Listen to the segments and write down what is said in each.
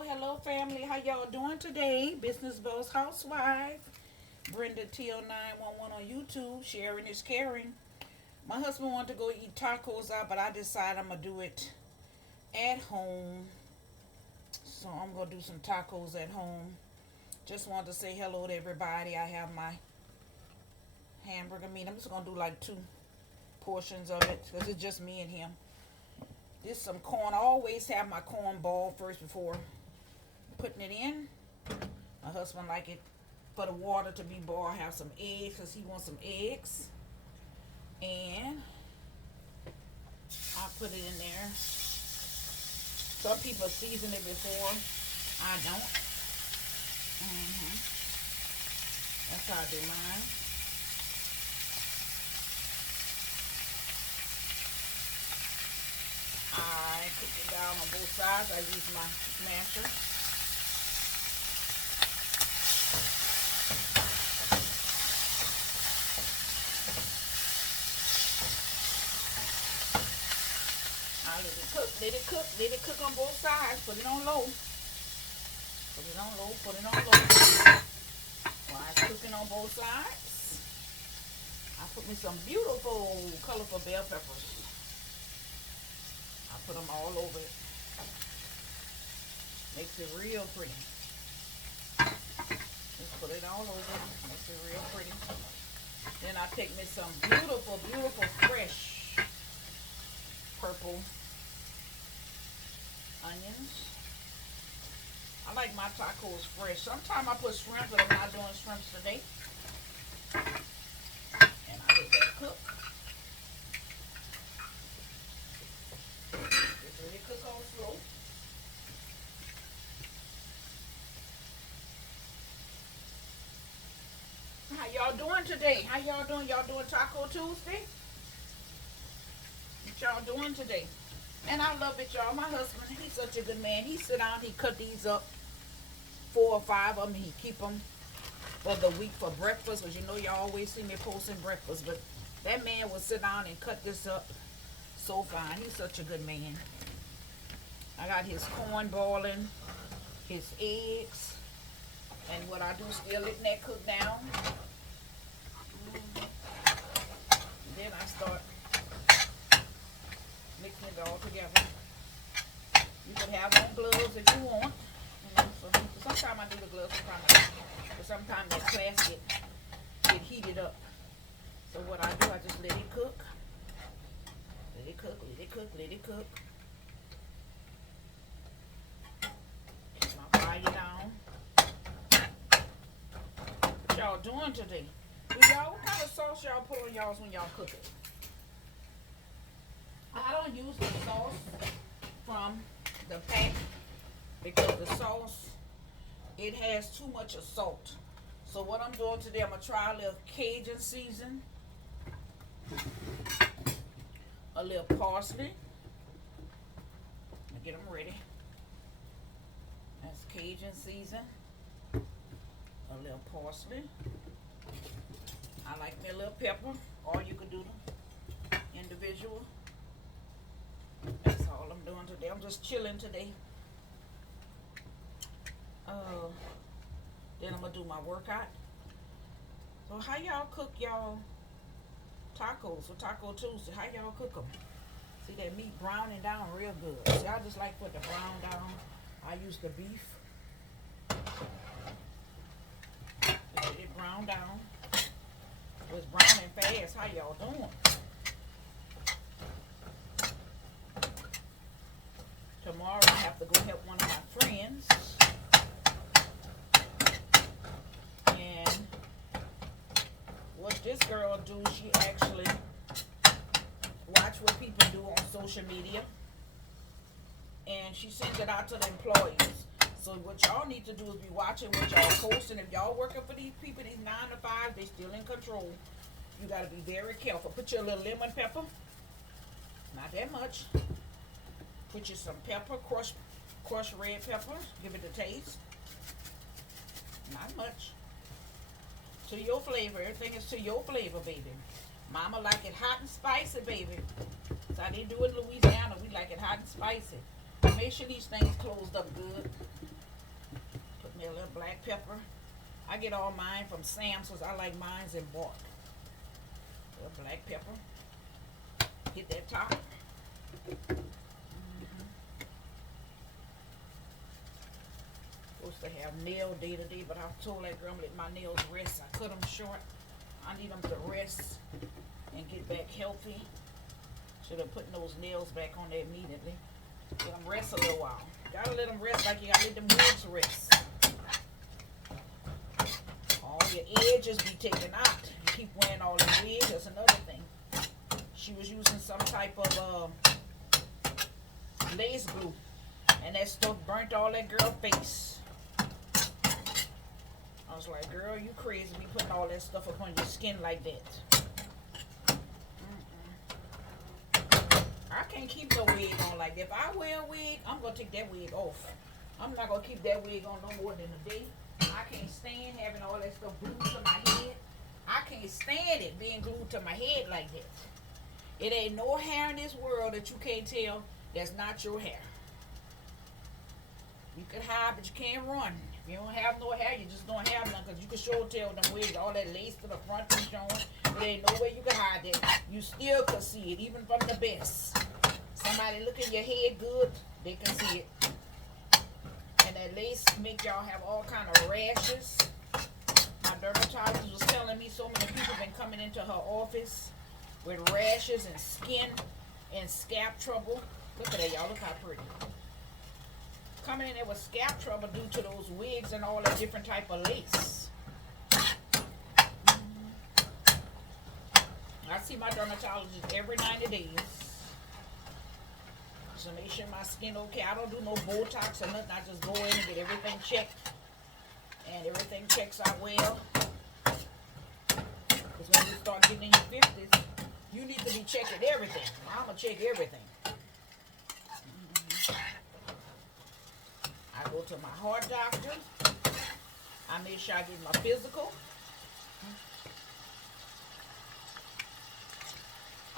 Hello, family. How y'all doing today? Business Boss Housewife. Brenda TL911 on YouTube. Sharing is caring. My husband wanted to go eat tacos out, but I decided I'm going to do it at home. So I'm going to do some tacos at home. Just wanted to say hello to everybody. I have my hamburger meat. I'm just going to do like 2 portions of it because it's just me and him. This some corn. I always have my corn ball first before putting it in. My husband like it for the water to be boiled. I have some eggs because he wants some eggs. And I put it in there. Some people season it before. I don't. That's how I do mine. I cook it down on both sides. I use my smasher. I let it cook on both sides. Put it on low. Put it on low, put it on low. While it's cooking on both sides, I put me some beautiful, colorful bell peppers. I put them all over it. Makes it real pretty. Just put it all over it. Makes it real pretty. Then I take me some beautiful, beautiful, fresh purple onions. I like my tacos fresh. Sometimes I put shrimp, but I'm not doing shrimps today. And I let that cook. Just let it cook on slow. How y'all doing today? How y'all doing? Y'all doing Taco Tuesday? What y'all doing today? And I love it, y'all. My husband, he's such a good man. He sit down, he cut these up, 4 or 5 of them. He keep them for the week for breakfast, because you know y'all always see me posting breakfast. But that man will sit down and cut this up so fine. He's such a good man. I got his corn boiling, his eggs, and what I do, still letting that cook down. Then I start mixing it all together. You could have on gloves if you want. So sometimes I do the gloves, but sometimes that plastic get heated up. So what I do, I just let it cook. Let it cook, let it cook, let it cook. Keep my fire down. What y'all doing today? What kind of sauce y'all put on y'all's when y'all cook it? I don't use the sauce from the pack because the sauce, it has too much of salt. So what I'm doing today, I'm going to try a little Cajun season, a little parsley. Let me get them ready. That's Cajun season, a little parsley. I like me a little pepper, or you could do them individual. That's all I'm doing today. I'm just chilling today. Then I'm gonna do my workout. So how y'all cook y'all tacos for Taco Tuesday? How y'all cook them? See that meat browning down real good. See, I just like put the brown down. I use the beef. Let it brown down. It's browning fast. How y'all doing? Tomorrow I have to go help one of my friends. And what this girl do, she actually watch what people do on social media. And she sends it out to the employees. So what y'all need to do is be watching what y'all posting. If y'all working for these people, these 9 to 5, they still in control. You gotta be very careful. Put your little lemon pepper. Not that much. Put you some pepper, crushed red pepper. Give it a taste. Not much. To your flavor. Everything is to your flavor, baby. Mama like it hot and spicy, baby. So how they do it in Louisiana. We like it hot and spicy. make sure these things closed up good. Put me a little black pepper. I get all mine from Sam's because I like mines in bulk. A little black pepper. Hit that top. Supposed to have nail day today, but I told that girl I'm let my nails rest. I cut them short. I need them to rest and get back healthy. Should have put those nails back on there immediately. Let them rest a little while. Gotta let them rest like you gotta let them wigs rest. All your edges be taken out. You keep wearing all the wigs. That's another thing. She was using some type of lace glue, and that stuff burnt all that girl face. I was like, girl, you crazy be putting all that stuff up on your skin like that. I can't keep no wig on like that. If I wear a wig, I'm going to take that wig off. I'm not going to keep that wig on no more than a day. I can't stand having all that stuff glued to my head. I can't stand it being glued to my head like that. It ain't no hair in this world that you can't tell that's not your hair. You can hide, but you can't run. If you don't have no hair, you just don't have none, because you can sure tell them wigs, all that lace to the front and showing. There ain't no way you can hide that. You still can see it, even from the best. Somebody look at your head good, they can see it. And that lace make y'all have all kind of rashes. My dermatologist was telling me so many people been coming into her office with rashes and skin and scalp trouble. Look at that, y'all. Look how pretty. Coming in there with scalp trouble due to those wigs and all that different type of lace. I see my dermatologist every 90 days. So make sure my skin okay. I don't do no Botox or nothing. I just go in and get everything checked. And everything checks out well. Because when you start getting in your 50s, you need to be checking everything. I'm going to check everything. I go to my heart doctor. I make sure I get my physical.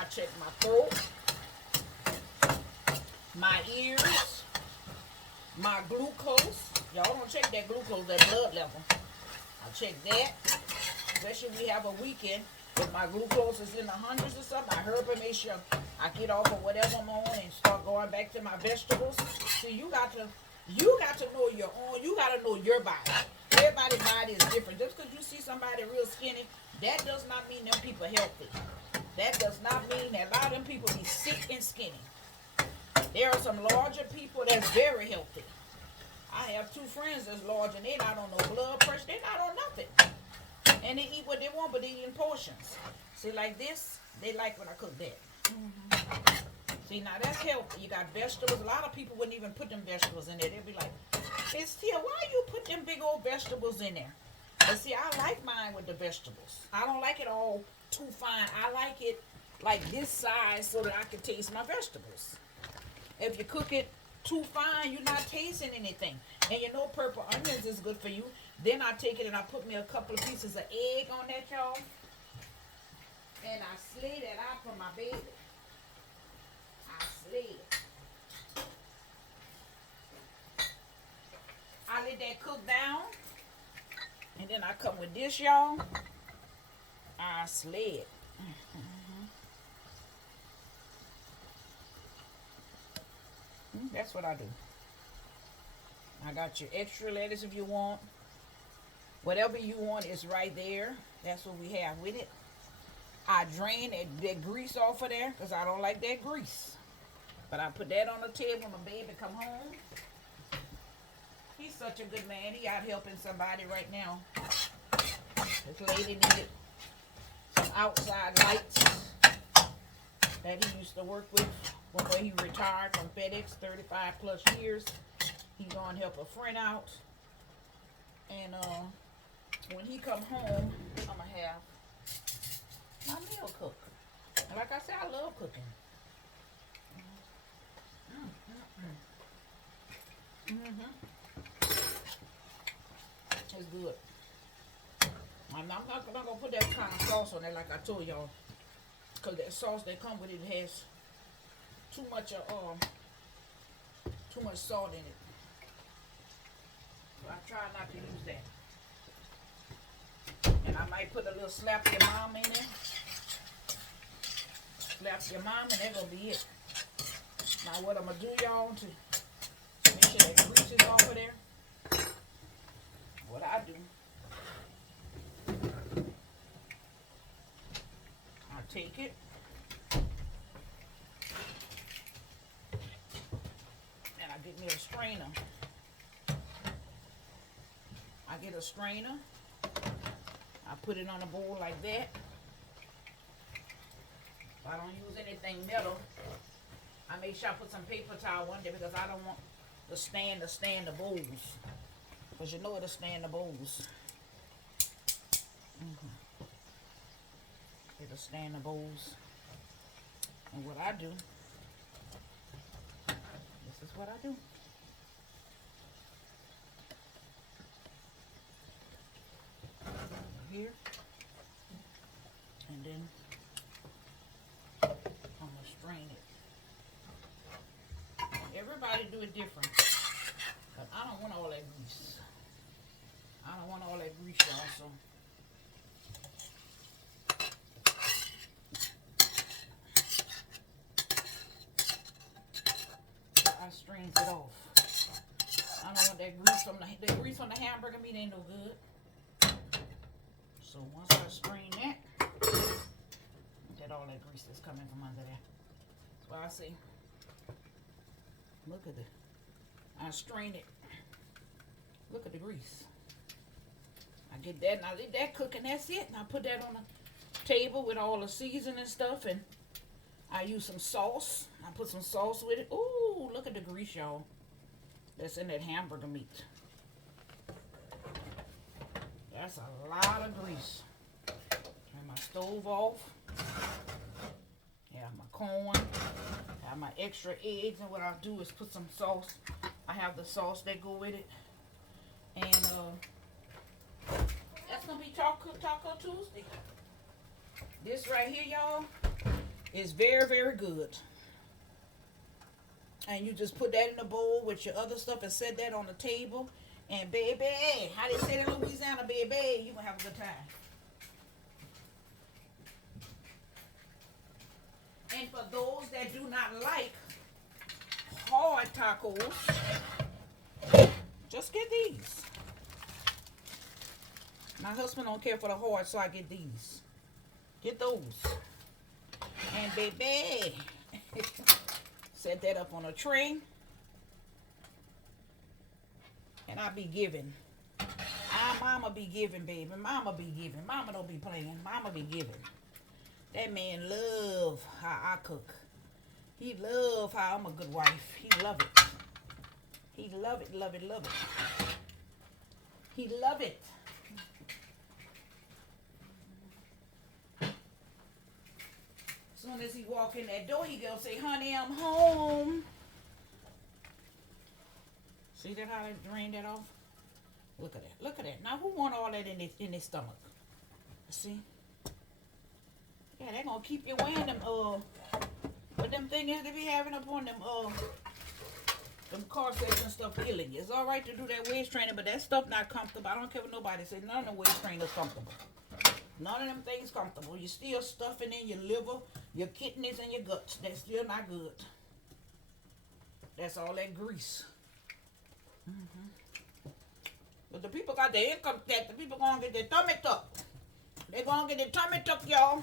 I check my throat, my ears, my glucose. Y'all don't check that glucose, that blood level. I check that. Especially if we have a weekend. If my glucose is in the hundreds or something, I hurry up and make sure I get off of whatever I'm on and start going back to my vegetables. See, you got to know your own. You got to know your body. Everybody's body is different. Just because you see somebody real skinny, that does not mean them people healthy. That does not mean that a lot of them people be sick and skinny. There are some larger people that's very healthy. I have two friends that's large and they're not on no blood pressure. They're not on nothing. And they eat what they want, but they eat in portions. See, like this, they like when I cook that. See, now that's healthy. You got vegetables. A lot of people wouldn't even put them vegetables in there. They'd be like, hey, Tia, why you put them big old vegetables in there? But see, I like mine with the vegetables. I don't like it all too fine. I like it like this size so that I can taste my vegetables. If you cook it too fine, you're not tasting anything. And you know purple onions is good for you. Then I take it and I put me a couple of pieces of egg on that, y'all. And I slay that out for my baby. I slay it. I let that cook down. And then I come with this, y'all. I slay it. That's what I do. I got your extra lettuce if you want. Whatever you want is right there. That's what we have with it. I drain that grease off of there because I don't like that grease. But I put that on the table when my baby come home. He's such a good man. He out helping somebody right now. This lady needed some outside lights that he used to work with before he retired from FedEx, 35 plus years. He going to help a friend out. And when he come home, I'm going to have my meal cooked. And like I said, I love cooking. It's good. I'm not going to put that kind of sauce on there like I told y'all. Because that sauce that come with it has too much of Too much salt in it. So I try not to use that. And I might put a little slap your mom in it. Slap your mom and that's gonna be it. Now what I'm gonna do, y'all, to make sure that grease is off of there. What I do, I take it and I get me a strainer. I get a strainer. I put it on a bowl like that. I don't use anything metal. I make sure I put some paper towel under because I don't want the stand to stand the bowls. Because you know it'll stand the bowls. It'll stand the bowls. And what I do, this is what I do. Here. And then I'm going to strain it. Everybody do it different. But I don't want all that grease. I don't want all that grease, y'all, so. I strains it off. I don't want that grease from the grease from the hamburger meat ain't no good. So once I strain that, get all that grease that's coming from under there. That's why I say, look at it. I strain it. Look at the grease. I get that and I let that cook and that's it. And I put that on the table with all the seasoning and stuff, and I use some sauce. I put some sauce with it. Ooh, look at the grease, y'all. That's in that hamburger meat. That's a lot of grease. Turn my stove off. Have my corn. Have my extra eggs. And what I'll do is put some sauce. I have the sauce that go with it. And that's going to be Taco Tuesday. This right here, y'all, is very, very good. And you just put that in a bowl with your other stuff and set that on the table. And baby, how they say it in Louisiana, baby, you gonna have a good time. And for those that do not like hard tacos, just get these. My husband don't care for the hard, so I get these. Get those. And baby, set that up on a tray. And I be giving. Mama be giving, baby. Mama be giving. Mama don't be playing. Mama be giving. That man love how I cook. He love how I'm a good wife. He love it. He love it, love it, love it. He love it. As soon as he walk in that door, he gonna say, honey, I'm home. See that how they drain that off? Look at that. Look at that. Now who want all that in their stomach? See? Yeah, they're gonna keep you wearing them what them things they be having up on them corsets and stuff killing you. It's alright to do that waist training, but that stuff not comfortable. I don't care what nobody says. None of them waist trainers comfortable. None of them things comfortable. You're still stuffing in your liver, your kidneys, and your guts. That's still not good. That's all that grease. But the people got their income tax. The people gonna get their tummy tuck. They gonna get their tummy tuck, y'all.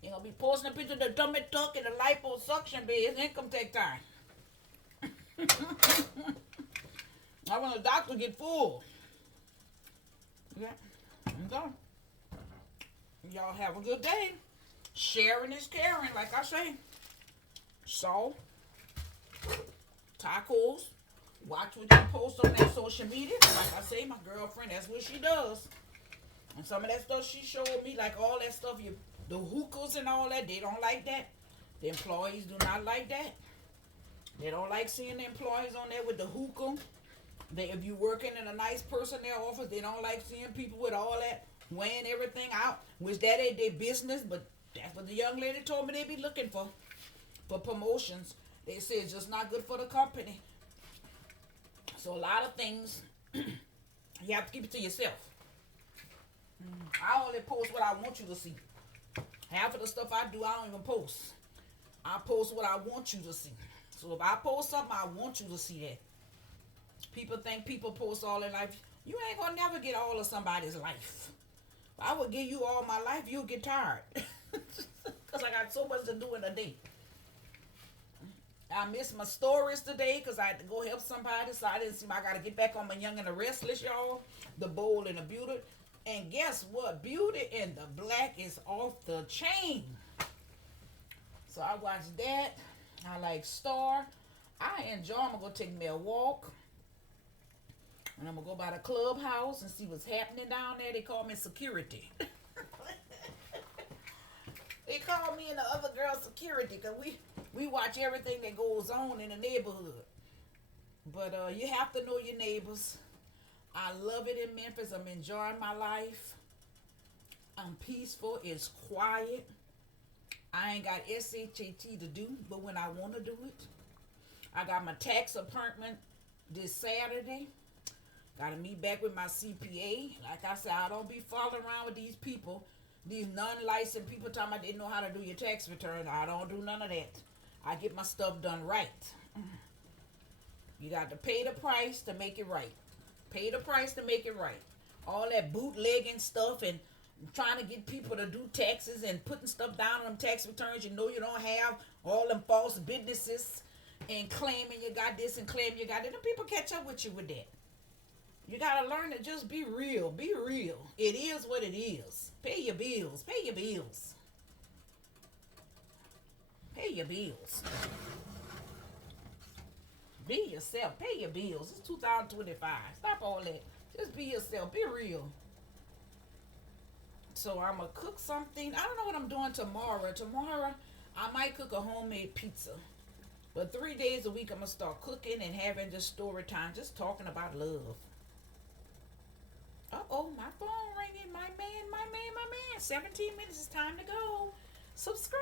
They gonna be posting a picture of the tummy tuck and the liposuction bed. It's income tax time. I want the doctor to get full. Yeah, I'm done. Y'all have a good day. Sharing is caring, like I say. So, tacos. Watch what you post on that social media. Like I say, my girlfriend, that's what she does. And some of that stuff she showed me, like all that stuff, the hookahs and all that, they don't like that. The employees do not like that. They don't like seeing the employees on there with the hookah. If you working in a nice personnel office, they don't like seeing people with all that, weighing everything out. Which that ain't their business, but that's what the young lady told me they be looking for promotions. They say it's just not good for the company. So a lot of things you have to keep it to yourself. I only post what I want you to see. Half of the stuff I do, I don't even post. I post what I want you to see. So if I post something, I want you to see that. People think people post all their life. You ain't gonna never get all of somebody's life. If I would give you all my life, you'll get tired. Because I got so much to do in a day. I missed my stories today because I had to go help somebody. So I didn't see I got to get back on my Young and the Restless, y'all. The Bold and the Beauty. And guess what? Beauty and the Black is off the chain. So I watched that. I like Star. I enjoy. I'm going to go take me a walk. And I'm going to go by the clubhouse and see what's happening down there. They call me security. They call me and the other girl security because we watch everything that goes on in the neighborhood. But you have to know your neighbors. I love it in Memphis. I'm enjoying my life. I'm peaceful. It's quiet. I ain't got SHAT to do, but when I want to do it, I got my tax appointment this Saturday. Got to meet back with my CPA. Like I said, I don't be following around with these people. These non-licensed people talking about they know how to do your tax return. I don't do none of that. I get my stuff done right. You got to pay the price to make it right. Pay the price to make it right. All that bootlegging stuff and trying to get people to do taxes and putting stuff down on them tax returns you know you don't have, all them false businesses and claiming you got this and claiming you got that. Them people catch up with you with that. You gotta learn to just be real. Be real. It is what it is. Pay your bills. Pay your bills. Pay your bills. Be yourself. Pay your bills. It's 2025. Stop all that. Just be yourself. Be real. So I'm gonna cook something. I don't know what I'm doing tomorrow. Tomorrow I might cook a homemade pizza. But 3 days a week I'm gonna start cooking and having just story time, just talking about love. Uh-oh, my phone ringing. My man. 17 minutes. It's time to go. Subscribe.